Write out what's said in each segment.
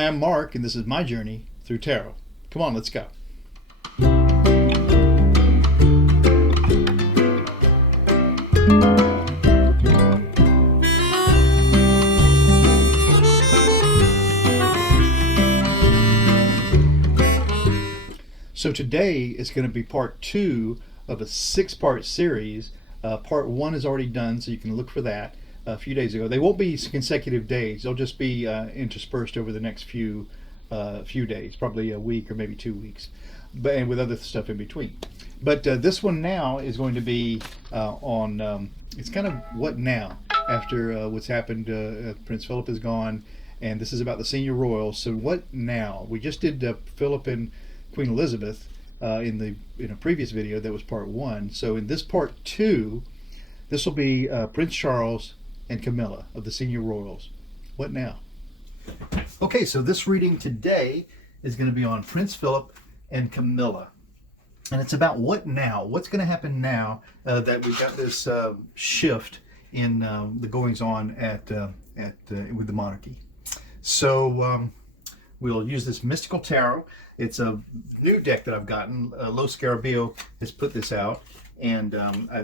Hi, I'm Mark, and this is my journey through tarot. Come on, let's go. So today is going to be part 2 of a 6-part series. Part 1 is already done, so you can look for that a few days ago. They won't be consecutive days. They'll just be interspersed over the next few days, probably a week or maybe 2 weeks, and with other stuff in between. But this one now is going to be on, it's kind of what now, after what's happened. Prince Philip is gone, and this is about the senior royals. So what now? We just did Philip and Queen Elizabeth in a previous video. That was part 1. So in this part 2, this will be Prince Charles and Camilla of the senior royals. What now? Okay, so this reading today is going to be on Prince Philip and Camilla, and it's about what now. What's going to happen now that we've got this shift in the goings on with the monarchy. So we'll use this mystical tarot. It's a new deck that I've gotten. Los Scarabeo has put this out, and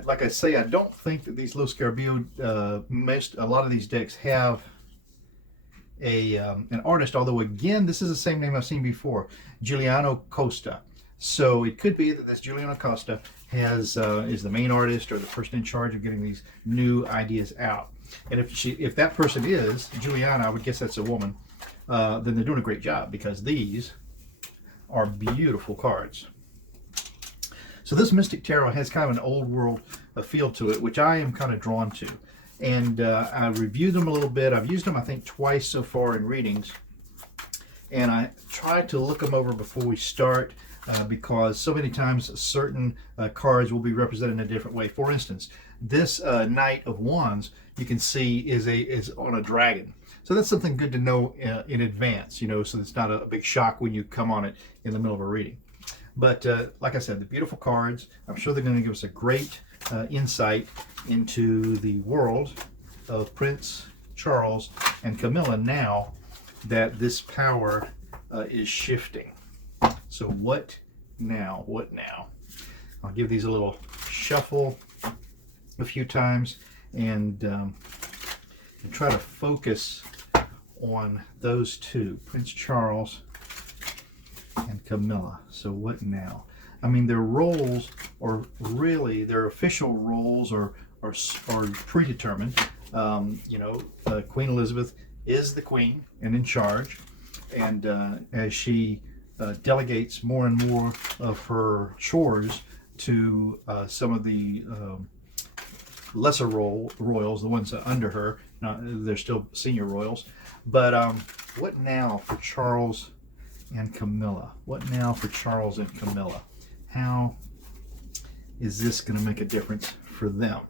like I say, I don't think that these Los Scarabeo, a lot of these decks have an artist. Although again, this is the same name I've seen before, Giuliano Costa. So it could be that this Giuliano Costa is the main artist or the person in charge of getting these new ideas out. And if that person is Giuliana, I would guess that's a woman. Then they're doing a great job, because these are beautiful cards. So this Mystic Tarot has kind of an old world feel to it, which I am kind of drawn to. And I reviewed them a little bit. I've used them, I think, twice so far in readings. And I tried to look them over before we start, because so many times certain cards will be represented in a different way. For instance, this Knight of Wands, you can see is on a dragon. So that's something good to know in advance, so it's not a big shock when you come on it in the middle of a reading. But like I said, the beautiful cards, I'm sure they're going to give us a great insight into the world of Prince Charles and Camilla now that this power is shifting. So what now? What now? I'll give these a little shuffle a few times and try to focus on those two, Prince Charles and Camilla. So what now? I mean, their roles are really, their official roles are predetermined. Queen Elizabeth is the queen and in charge, and as she delegates more and more of her chores to some of the lesser royals, the ones under her. They're still senior royals. But what now for Charles and Camilla? What now for Charles and Camilla? How is this going to make a difference for them?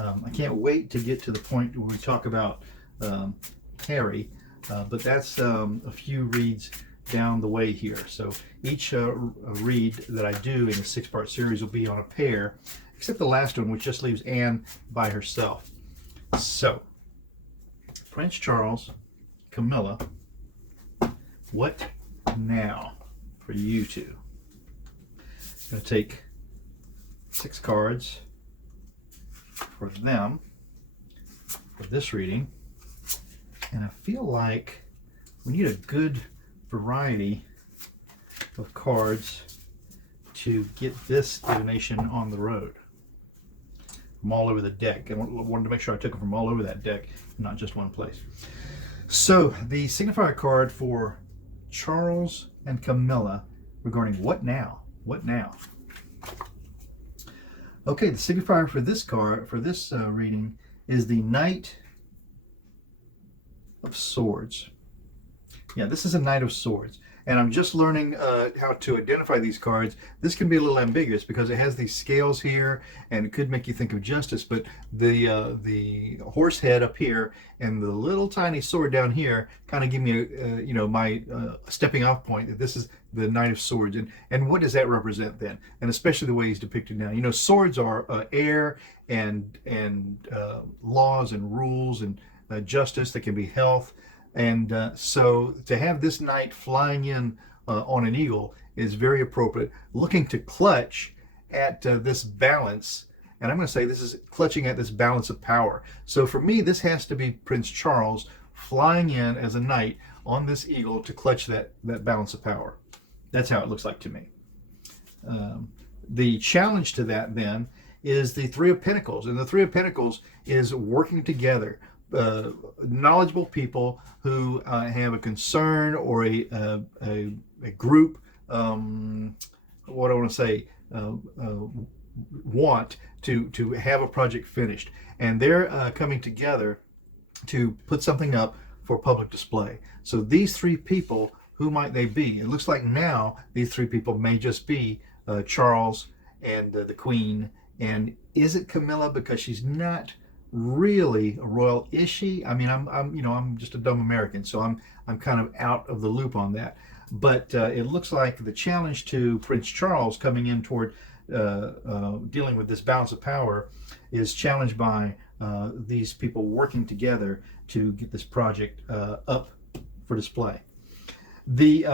I can't wait to get to the point where we talk about Harry, but that's a few reads down the way here. So each read that I do in a 6-part series will be on a pair, except the last one, which just leaves Anne by herself. So, Prince Charles, Camilla, what now for you two? I'm going to take 6 cards for them for this reading, and I feel like we need a good variety of cards to get this divination on the road from all over the deck. I wanted to make sure I took them from all over that deck, not just one place. So the signifier card for Charles and Camilla regarding what now? What now? Okay, the signifier for this card, for this reading, is the Knight of Swords. Yeah, this is a Knight of Swords. And I'm just learning how to identify these cards. This can be a little ambiguous because it has these scales here, and it could make you think of justice, but the horse head up here and the little tiny sword down here kind of give me my stepping off point that this is the Knight of Swords. And what does that represent then? And especially the way he's depicted now. Swords are air and laws and rules and justice. That can be health. And so to have this knight flying in on an eagle is very appropriate, looking to clutch at this balance. And I'm going to say this is clutching at this balance of power. So for me, this has to be Prince Charles flying in as a knight on this eagle to clutch that balance of power. That's how it looks like to me. The challenge to that then is the Three of Pentacles. And the Three of Pentacles is working together. Knowledgeable people who have a concern or a group, what I want to say, want to have a project finished. And they're coming together to put something up for public display. So these three people, who might they be? It looks like now these three people may just be Charles and the Queen. And is it Camilla? Because she's not really a royal, is she? I mean, I'm just a dumb American, so I'm kind of out of the loop on that. But it looks like the challenge to Prince Charles coming in toward dealing with this balance of power is challenged by these people working together to get this project up for display. The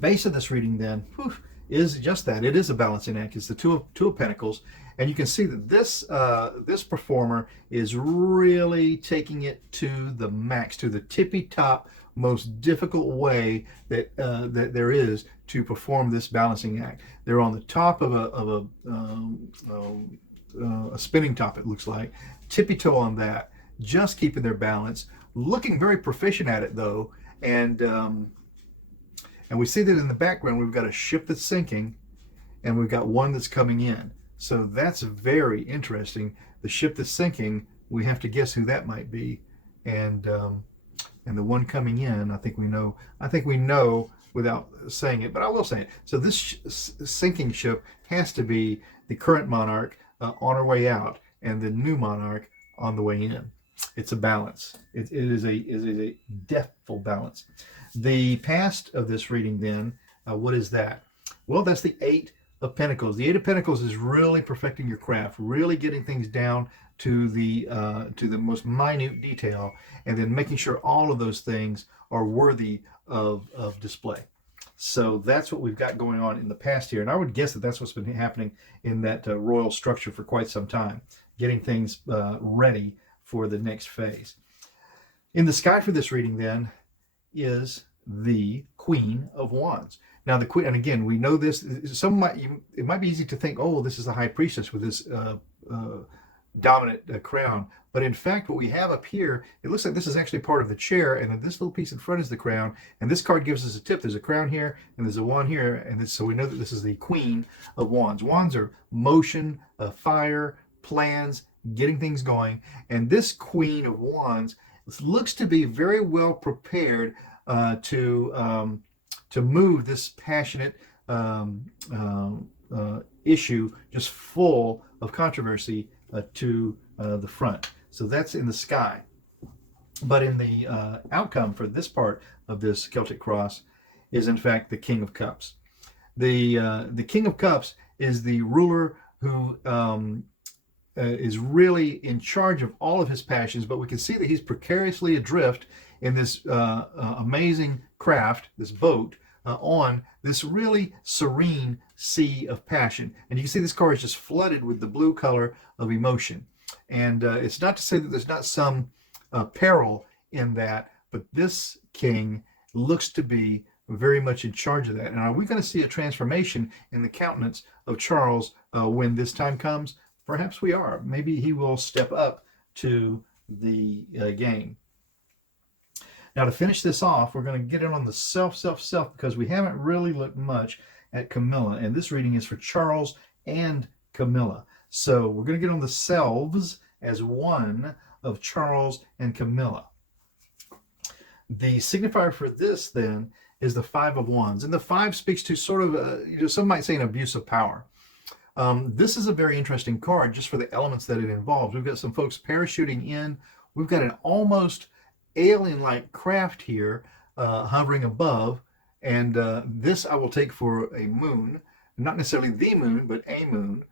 base of this reading then is just that. It is a balancing act. It's the two of Pentacles. And you can see that this performer is really taking it to the max, to the tippy top, most difficult way that that there is to perform this balancing act. They're on the top of a spinning top, it looks like, tippy toe on that, just keeping their balance, looking very proficient at it though. And we see that in the background we've got a ship that's sinking, and we've got one that's coming in. So that's very interesting. The ship that's sinking, we have to guess who that might be, and the one coming in, I think we know. I think we know without saying it, but I will say it. So this sinking ship has to be the current monarch on her way out, and the new monarch on the way in. It's a balance. It is a deftful balance. The past of this reading then, what is that? Well, that's the Eight of Pentacles. The Eight of Pentacles is really perfecting your craft, really getting things down to the most minute detail, and then making sure all of those things are worthy of display. So that's what we've got going on in the past here, and I would guess that that's what's been happening in that royal structure for quite some time, getting things ready for the next phase. In the sky for this reading then is the Queen of Wands. Now the Queen, and again, we know this, it might be easy to think, oh, this is the High Priestess with this dominant crown. But in fact, what we have up here, it looks like this is actually part of the chair, and then this little piece in front is the crown. And this card gives us a tip. There's a crown here, and there's a wand here, and so we know that this is the Queen of Wands. Wands are motion, fire, plans, getting things going. And this Queen of Wands looks to be very well prepared to move this passionate issue, just full of controversy, to the front. So that's in the sky. But in the outcome for this part of this Celtic cross is in fact the King of Cups. The King of Cups is the ruler who is really in charge of all of his passions, but we can see that he's precariously adrift in this amazing craft, this boat, on this really serene sea of passion. And you can see this card is just flooded with the blue color of emotion. And it's not to say that there's not some peril in that, but this king looks to be very much in charge of that. And are we going to see a transformation in the countenance of Charles when this time comes? Perhaps we are. Maybe he will step up to the game. Now, to finish this off, we're going to get in on the self, because we haven't really looked much at Camilla. And this reading is for Charles and Camilla. So we're going to get on the selves as one of Charles and Camilla. The signifier for this, then, is the Five of Wands. And the five speaks to sort of, some might say, an abuse of power. This is a very interesting card just for the elements that it involves. We've got some folks parachuting in. We've got an almost alien-like craft here hovering above, and this I will take for a moon, not necessarily the moon, but a moon,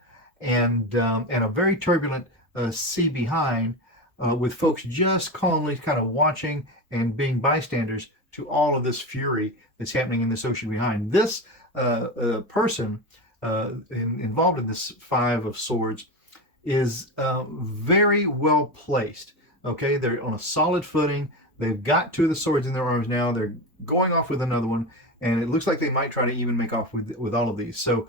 and a very turbulent sea behind, with folks just calmly kind of watching and being bystanders to all of this fury that's happening in this ocean behind. This person involved in this Five of Swords is very well placed. Okay, they're on a solid footing. They've got two of the swords in their arms now. They're going off with another one, and it looks like they might try to even make off with all of these. So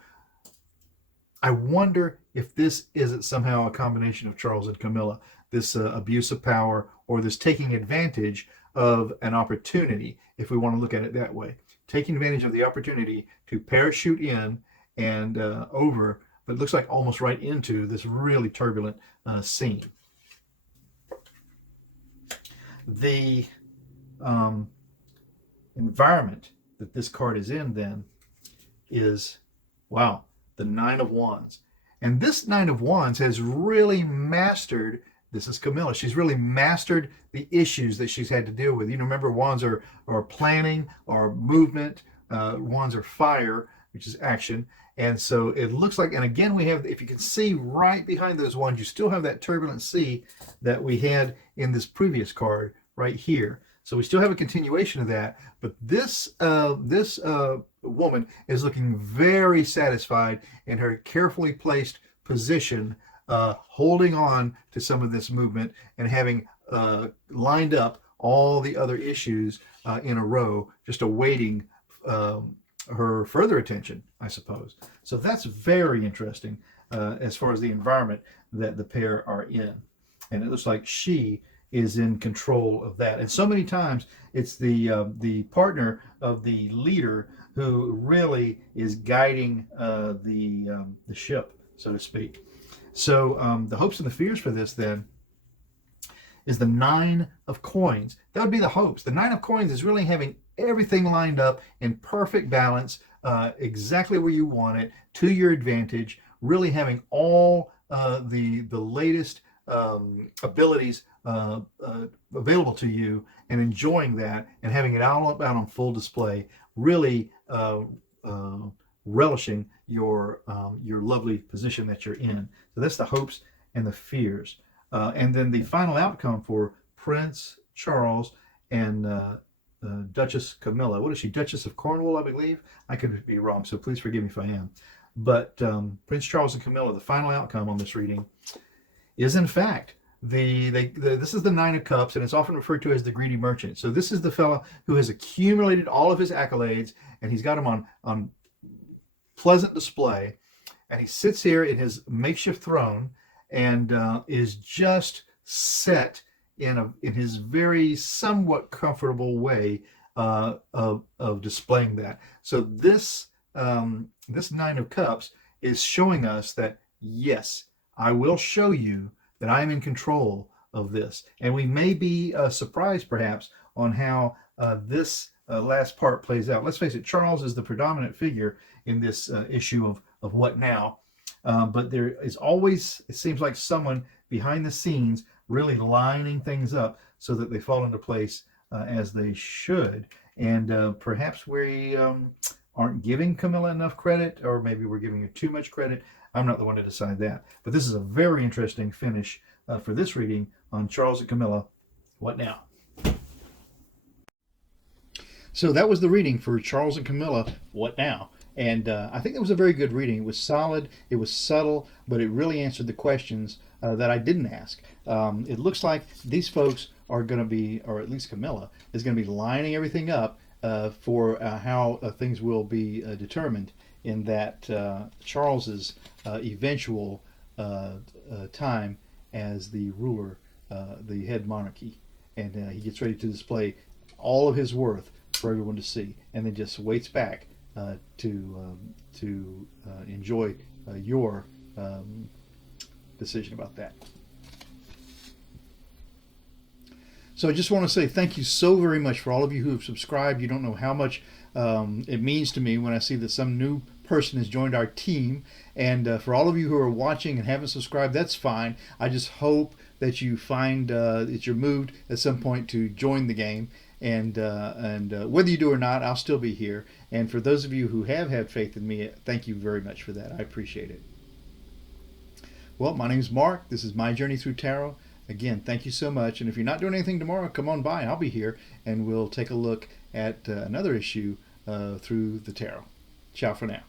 I wonder if this isn't somehow a combination of Charles and Camilla, this abuse of power, or this taking advantage of an opportunity, if we want to look at it that way. Taking advantage of the opportunity to parachute in and over, but it looks like almost right into this really turbulent scene. The environment that this card is in then is, wow, the Nine of Wands. And this Nine of Wands has really mastered, this is Camilla, she's really mastered the issues that she's had to deal with. You know, remember, wands are planning, are movement, wands are fire, which is action. And so it looks like, and again, we have, if you can see right behind those wands, you still have that turbulent sea that we had in this previous card right here. So we still have a continuation of that, but this woman is looking very satisfied in her carefully placed position, holding on to some of this movement and having lined up all the other issues in a row, just awaiting her further attention, I suppose. So that's very interesting as far as the environment that the pair are in. And it looks like she is in control of that. And so many times it's the partner of the leader who really is guiding the ship, so to speak. So the hopes and the fears for this then is the Nine of Coins. That would be the hopes. The Nine of Coins is really having everything lined up in perfect balance, exactly where you want it, to your advantage, really having all the latest abilities available to you and enjoying that and having it all out on full display, really relishing your lovely position that you're in. So that's the hopes and the fears. And then the final outcome for Prince Charles and Duchess Camilla. What is she? Duchess of Cornwall, I believe. I could be wrong, so please forgive me if I am. But Prince Charles and Camilla, the final outcome on this reading is, in fact, this is the Nine of Cups, and it's often referred to as the greedy merchant. So this is the fellow who has accumulated all of his accolades, and he's got them on pleasant display, and he sits here in his makeshift throne and is just set in his very somewhat comfortable way of displaying that. So this Nine of Cups is showing us that, yes, I will show you that I am in control of this. And we may be surprised perhaps on how this last part plays out. Let's face it, Charles is the predominant figure in this issue of What Now? But there is always, it seems like, someone behind the scenes really lining things up so that they fall into place as they should. And perhaps we aren't giving Camilla enough credit, or maybe we're giving her too much credit. I'm not the one to decide that. But this is a very interesting finish for this reading on Charles and Camilla, What Now? So that was the reading for Charles and Camilla, What Now? And I think it was a very good reading. It was solid, it was subtle, but it really answered the questions that I didn't ask. It looks like these folks are going to be, or at least Camilla, is going to be lining everything up for how things will be determined in that Charles's eventual time as the ruler, the head monarchy. And he gets ready to display all of his worth for everyone to see, and then just waits back to enjoy your decision about that. So I just want to say thank you so very much for all of you who have subscribed. You don't know how much it means to me when I see that some new person has joined our team. And for all of you who are watching and haven't subscribed, that's fine. I just hope that you find that you're moved at some point to join the game. And whether you do or not, I'll still be here. And for those of you who have had faith in me, thank you very much for that. I appreciate it. Well, my name is Mark. This is My Journey Through Tarot. Again, thank you so much. And if you're not doing anything tomorrow, come on by. I'll be here, and we'll take a look at another issue through the tarot. Ciao for now.